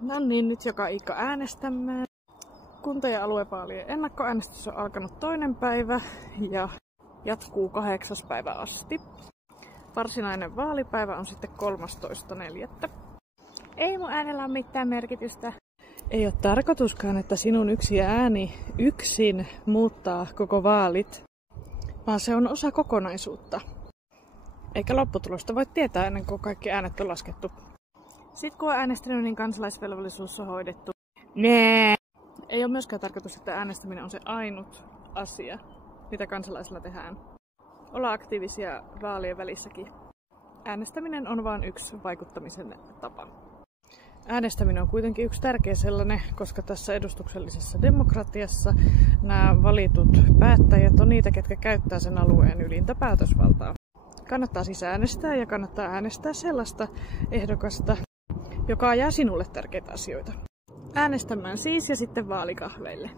No niin, nyt joka Iikka äänestämme. Kunta- ja aluevaalien ennakkoäänestys on alkanut 2. päivä ja jatkuu 8. päivä asti. Varsinainen vaalipäivä on sitten 13.4. Ei mun äänellä ole mitään merkitystä. Ei ole tarkoituskaan, että sinun yksi ääni yksin muuttaa koko vaalit, vaan se on osa kokonaisuutta. Eikä lopputulosta voi tietää ennen kuin kaikki äänet on laskettu. Sitten kun on äänestänyt, niin kansalaisvelvollisuus on hoidettu. Nee. Ei ole myöskään tarkoitus, että äänestäminen on se ainut asia, mitä kansalaisilla tehdään. Olla aktiivisia vaalien välissäkin. Äänestäminen on vain yksi vaikuttamisen tapa. Äänestäminen on kuitenkin yksi tärkeä sellainen, koska tässä edustuksellisessa demokratiassa nämä valitut päättäjät on niitä, ketkä käyttää sen alueen ylintä päätösvaltaa. Kannattaa siis äänestää ja kannattaa äänestää sellaista ehdokasta, joka ajaa sinulle tärkeitä asioita. Äänestämään siis ja sitten vaalikahveille.